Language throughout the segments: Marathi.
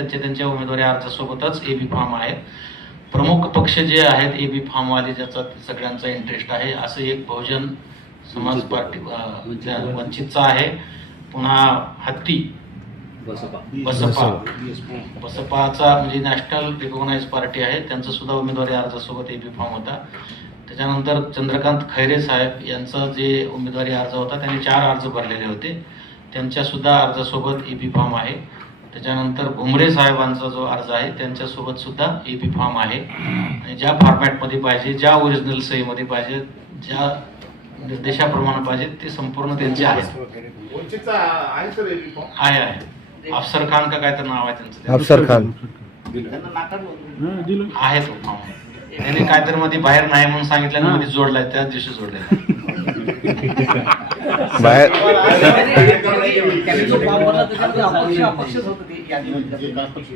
त्यांच्या उमेदवारी अर्जासोबतच एबी फॉर्म आहेत. प्रमुख पक्ष जे आहेत एबी फॉर्मवाले, ज्याचा सगळ्यांचा इंटरेस्ट आहे, असं एक बहुजन समाज पार्टी वंचितचा आहे. पुन्हा हत्ती बसपाचा म्हणजे नॅशनल रिकॉग्नाइज पार्टी आहे, त्यांचा सुद्धा उमेदवारी अर्जासोबत एबी फॉर्म होता. त्याच्यानंतर चंद्रकांत खैरे साहेब यांचा जे उमेदवारी अर्ज होता, त्यांनी 4 अर्ज भरलेले होते, त्यांच्या सुद्धा अर्जासोबत एबी फॉर्म आहे. त्याच्यानंतर भुमरे साहेबांचा जो अर्ज आहे त्यांच्यासोबत सुद्धा एबी फॉर्म आहे. आणि ज्या फॉर्मॅटमध्ये पाहिजे, ज्या ओरिजिनल सहीमध्ये पाहिजे, ज्या निर्देशाप्रमाणे पाहिजे, ते संपूर्ण त्यांचे आहेत. आहे अफसर खान का काय तर नाव आहे त्यांचं, अफसर खान आहे तो फॉर्म. त्याने काय तर मध्ये बाहेर नाही म्हणून सांगितलं, मध्ये जोडलाय, त्याच दिवशी जोडलाय बाहेर.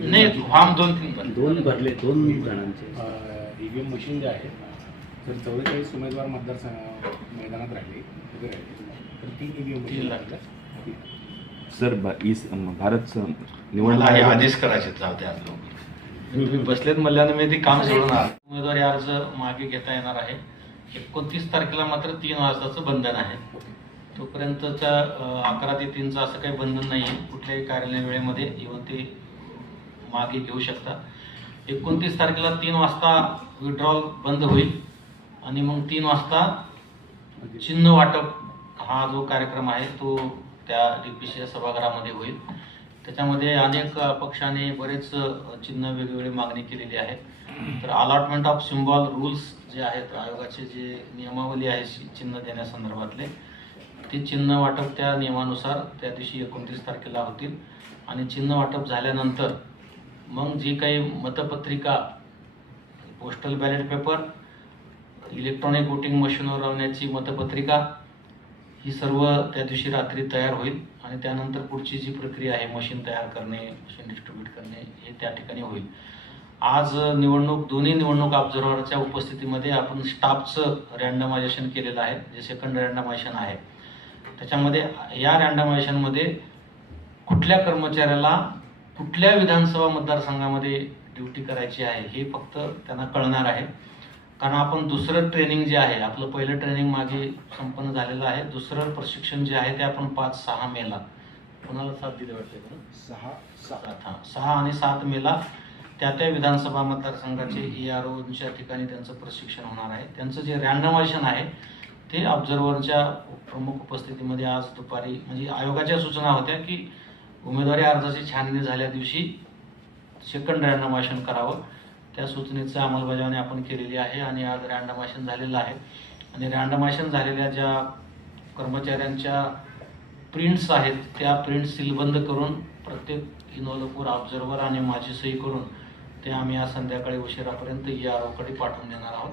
नाही, फॉर्म 2-3 भरले, 2 जणांचे. ईव्हीएम मशीन जे आहे तर 44 उमेदवार मैदानात राहिले तर 3 ईव्हीएम लागल्या. सर भारत निवडला आहे, आदेश करायचे जाते आज लोक बसलेत म्हणल्यानं मी ते काम सोडणार. उमेदवारी अर्ज मागे घेता येणार आहे. 29 तारखेला मात्र 3 वाजताचं बंधन आहे. तोपर्यंतच्या 11 ते 3चं असं काही बंधन नाही आहे. कुठल्याही कार्यालय वेळेमध्ये येऊन ते मागे घेऊ शकता. 29 तारखेला 3 वाजता विड्रॉल बंद होईल आणि मग 3 वाजता चिन्ह वाटप हा जो कार्यक्रम आहे तो त्या DPC सभागृहामध्ये होईल. त्याच्यामध्ये अनेक पक्षाने बरेच चिन्ह वेगवेगळी मागणी केलेली आहे. तर अलॉटमेंट ऑफ सिम्बॉल रूल्स जे आहेत, आयोगाचे जे नियमावली आहे चिन्ह देण्यासंदर्भातले, ते चिन्ह वाटप त्या नियमानुसार त्या दिवशी 29 तारखेला होतील. आणि चिन्ह वाटप झाल्यानंतर मग जी काही मतपत्रिका, postal ballot paper, electronic voting मशीनवर लावण्याची मतपत्रिका, ही सर्व त्या दिवशी रात्री तयार होईल. आणि त्यानंतर पुढची जी प्रक्रिया आहे, मशीन तयार करणे, मशीन डिस्ट्रीब्यूट करणे, हे त्या ठिकाणी होईल. आज दोन्ही निवडणूक ऑब्झर्व्हरच्या उपस्थितीमध्ये आपण स्टाफचं रँडमायझेशन केलेलं आहे, जे सेकंड रँडमायझेशन आहे. त्याच्यामध्ये या रँडमायझेशनमध्ये कुठल्या कर्मचाऱ्याला कुठल्या विधानसभा मतदारसंघामध्ये ड्युटी करायची आहे हे फक्त त्यांना कळणार आहे. कारण आपण दुसरं ट्रेनिंग जे आहे, आपलं पहिलं ट्रेनिंग मागे संपन्न झालेलं आहे. दुसरं प्रशिक्षण जे आहे ते आपण 5-6 मेला, कोणाला 7 दिले वाटते, 6 आणि 7 मेला त्या विधानसभा मतदारसंघाचे EROच्या ठिकाणी त्यांचं प्रशिक्षण होणार आहे. त्यांचं जे रँडमायझेशन आहे ते ऑब्झर्व्हरच्या प्रमुख उपस्थितीमध्ये आज दुपारी, म्हणजे आयोगाच्या सूचना होत्या की उमेदवारी अर्जाची छाननी झाल्या दिवशी सेकंड रँडमायझेशन करावं. त्या सूचनेचं अंमलबजावणी आपण केलेली आहे आणि आज रँडमायझेशन झालेलं आहे. आणि रँडमायझेशन झालेल्या ज्या कर्मचाऱ्यांच्या प्रिंट्स आहेत त्या प्रिंट सीलबंद करून प्रत्येक इनोलपूर ऑब्झर्व्हर आणि माझी सही करून ते आम्ही आज संध्याकाळी उशिरापर्यंत EROकडे पाठवून देणार आहोत.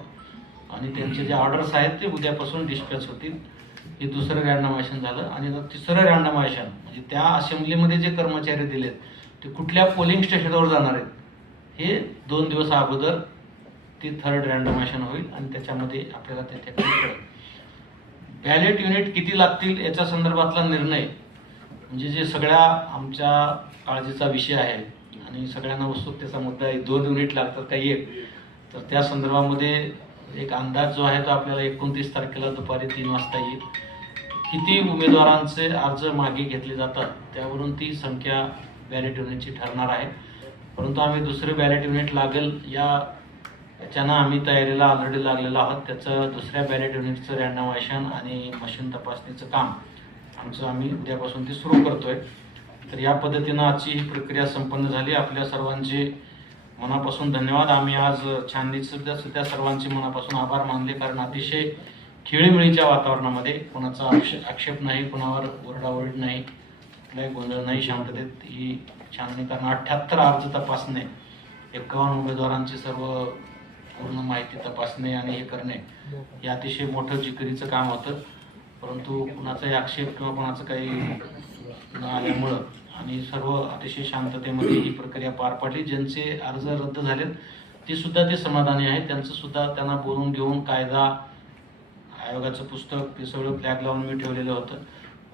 आणि त्यांचे जे ऑर्डर्स आहेत ते उद्यापासून डिस्पॅच होतील. हे दुसरं रँडमायझेशन झालं. आणि तिसरं रँडमायझेशन म्हणजे त्या असेंब्लीमध्ये जे कर्मचारी दिलेत ते कुठल्या पोलिंग स्टेशनवर जाणार आहेत हे 2 दिवस अगोदर ते थर्ड रँडमायझेशन होईल. आणि त्याच्यामध्ये आपल्याला त्या ठिकाणी कळेल. बॅलेट युनिट किती लागतील याच्या संदर्भातला निर्णय म्हणजे जे सगळ्या आमच्या काळजीचा विषय आहे आणि सगळ्यांना उत्सुकतेचा मुद्दा आहे, 2 युनिट लागतात का 1, तर त्या संदर्भामध्ये एक अंदाज जो आहे तो आपल्याला 29 तारखेला दुपारी 3 वाजता येईल. किती उमेदवारांचे अर्ज मागे घेतले जातात त्यावरून ती संख्या बॅलेट युनिटची ठरणार आहे. परंतु आम्ही दुसरे बॅलेट युनिट लागेल याच्यानं आम्ही तयारीला ऑलरेडी लागलेलो आहोत. त्याचं दुसऱ्या बॅलेट युनिटचं रँडमायझेशन आणि मशीन तपासणीचं काम आमचं आम्ही उद्यापासून ते सुरू करतोय. तर या पद्धतीनं आजची ही प्रक्रिया संपन्न झाली. आपल्या सर्वांचे मनापासून धन्यवाद. आम्ही आज छाननीचं सुद्धा सर्वांचे मनापासून आभार मानले, कारण अतिशय खेळीमेळीच्या वातावरणामध्ये कोणाचा आक्षेप नाही, कोणावर ओरडाओरड नाही, कुठलाही गोंधळ नाही, शांततेत ही छाननी. कारण 78 अर्ज तपासणे, 51 उमेदवारांची सर्व पूर्ण माहिती तपासणे आणि हे करणे हे अतिशय मोठं जिकिरीचं काम होतं. परंतु कुणाचाही आक्षेप किंवा कोणाचं काही न आल्यामुळं आणि सर्व अतिशय शांततेमध्ये ही प्रक्रिया पार पडली. ज्यांचे अर्ज रद्द झालेत ते सुद्धा ते समाधानी आहेत. त्यांचं सुद्धा त्यांना बोलून घेऊन कायदा आयोगाचं पुस्तक ते सगळं फ्लॅग लावून मी ठेवलेलं होतं.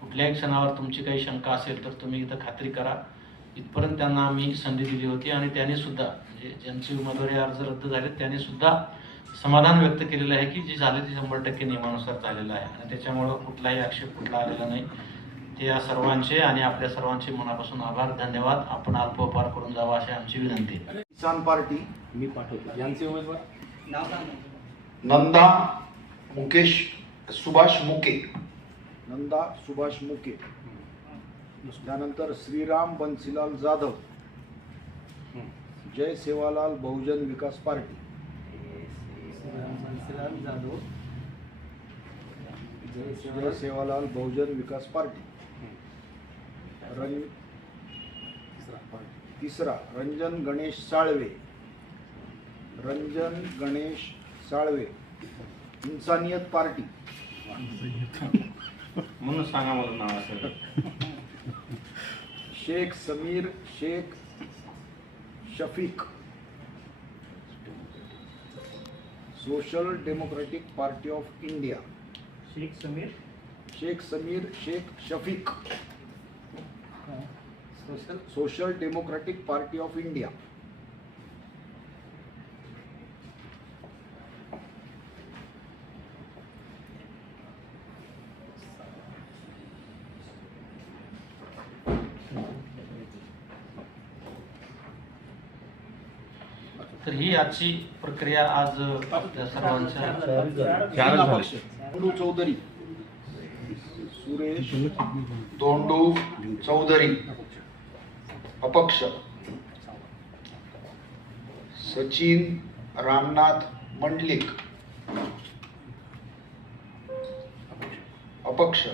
कुठल्याही क्षणावर तुमची काही शंका असेल तर तुम्ही इथं खात्री करा. इथपर्यंत त्यांना आम्ही संधी दिली होती आणि त्यांनी सुद्धा म्हणजे ज्यांचे उमेदवारी अर्ज रद्द झाले त्यांनी सुद्धा समाधान व्यक्त केलेलं आहे की जे झाले ते 100% नियमानुसार झालेलं आहे आणि त्याच्यामुळं कुठलाही आक्षेप कुठला आलेला नाही. ते या सर्वांचे आणि आपल्या सर्वांचे मनापासून आभार, धन्यवाद. आपण अल्पोपहार करून जावा अशी आमची विनंती. किसान पार्टी मी पाठवतो यांचे उमेदवार नंदा सुभाष मुके, त्यानंतर श्रीराम बन्सीलाल जाधव, जय सेवालाल बहुजन विकास पार्टी, जय सेवालाल बहुजन विकास पार्टी. तिसरा रंजन गणेश साळवे, इन्सानियत पार्टी. म्हणून सांगा मला नाव असेल. Shaikh Samir Shaikh Shafiq, social democratic party of India. Shaikh Samir Shaikh Shafiq, social democratic party of India. तर ही आजची प्रक्रिया आज आपल्या सर्वांच्या तीन अपक्ष: धोंडू चौधरी, सुरेश धोंडू चौधरी अपक्ष, सचिन रामनाथ मंडलिक अपक्ष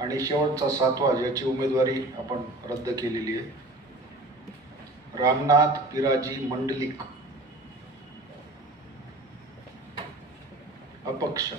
आणि शेवटचा 7वा ज्याची उमेदवारी आपण रद्द केलेली आहे, रामनाथ पिराजी मंडलिक अपक्ष.